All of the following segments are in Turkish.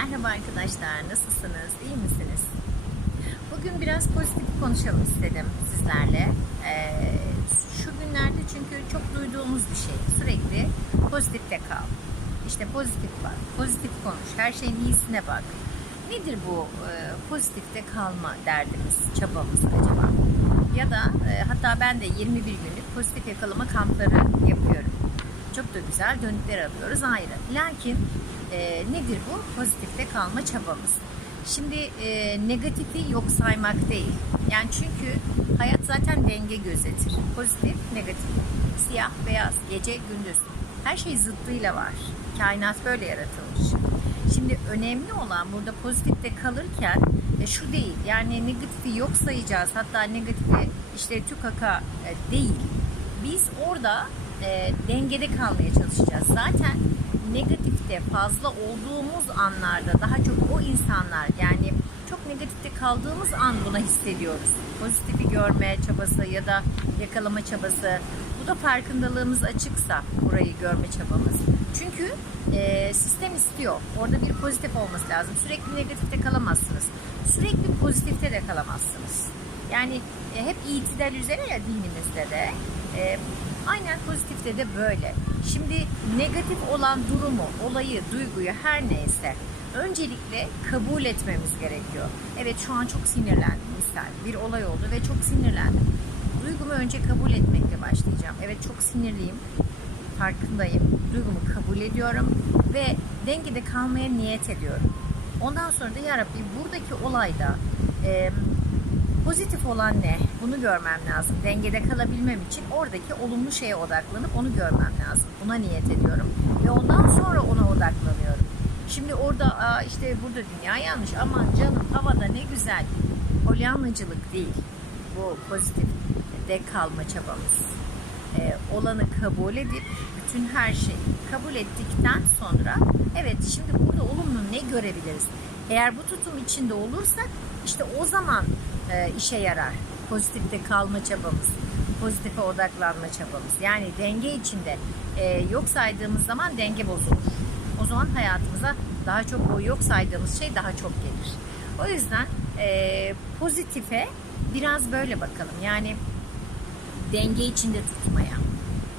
Merhaba arkadaşlar, nasılsınız? İyi misiniz? Bugün biraz pozitif konuşalım istedim sizlerle. Ee, şu günlerde çünkü çok duyduğumuz bir şey. Sürekli pozitifte kal. İşte pozitif bak, pozitif konuş, her şeyin iyisine bak. Nedir bu e, pozitifte kalma derdimiz, çabamız acaba? Ya da e, hatta ben de 21 günlük pozitif yakalama kampları yapıyorum. Çok da güzel dönükler alıyoruz ayrı. Lakin e, nedir bu? Pozitifte kalma çabamız. Şimdi e, negatifi yok saymak değil. Yani çünkü hayat zaten denge gözetir. Pozitif, negatif. Siyah, beyaz, gece, gündüz. Her şey zıttıyla var. Kainat böyle yaratılmış. Şimdi önemli olan burada pozitifte kalırken e, şu değil. Yani negatifi yok sayacağız. Hatta negatifi işte tükaka e, değil. Biz orada e, dengede kalmaya çalışacağız. Zaten negatifte fazla olduğumuz anlarda daha çok o insanlar yani çok negatifte kaldığımız an buna hissediyoruz. Pozitifi görme çabası ya da yakalama çabası. Bu da farkındalığımız açıksa burayı görme çabamız. Çünkü e, sistem istiyor. Orada bir pozitif olması lazım. Sürekli negatifte kalamazsınız. Sürekli pozitifte de kalamazsınız. Yani e, hep itidal üzere ya dinimizde de. E, aynen pozitifte de böyle. Şimdi negatif olan durumu, olayı, duyguyu her neyse öncelikle kabul etmemiz gerekiyor. Evet şu an çok sinirlendim misal. Bir olay oldu ve çok sinirlendim. Duygumu önce kabul etmekle başlayacağım. Evet çok sinirliyim. Farkındayım. Duygumu kabul ediyorum ve dengede kalmaya niyet ediyorum. Ondan sonra da ya Rabbi buradaki olayda e, pozitif olan ne? Bunu görmem lazım. Dengede kalabilmem için oradaki olumlu şeye odaklanıp onu görmem lazım. Buna niyet ediyorum. Ve ondan sonra ona odaklanıyorum. Şimdi orada Aa, işte burada dünya yanlış. Aman canım havada ne güzel. Polyanlacılık değil. Bu pozitif de kalma çabamız. Ee, olanı kabul edip bütün her şeyi kabul ettikten sonra evet şimdi burada olumlu ne görebiliriz? Eğer bu tutum içinde olursak işte o zaman e, işe yarar. Pozitifte kalma çabamız, pozitife odaklanma çabamız. Yani denge içinde e, yok saydığımız zaman denge bozulur. O zaman hayatımıza daha çok o yok saydığımız şey daha çok gelir. O yüzden e, pozitife biraz böyle bakalım. Yani denge içinde tutmaya.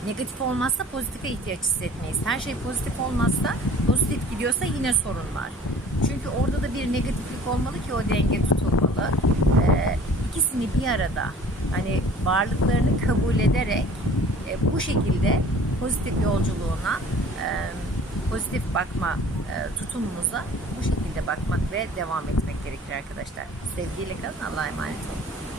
Negatif olmazsa pozitife ihtiyaç hissetmeyiz. Her şey pozitif olmazsa, pozitif gidiyorsa yine sorun var. Çünkü orada da bir negatiflik olmalı ki o denge tutulmalı. İkisini bir arada hani varlıklarını kabul ederek e, bu şekilde pozitif yolculuğuna e, pozitif bakma e, tutumumuza bu şekilde bakmak ve devam etmek gerekir arkadaşlar. Sevgiyle kalın. Allah'a emanet olun.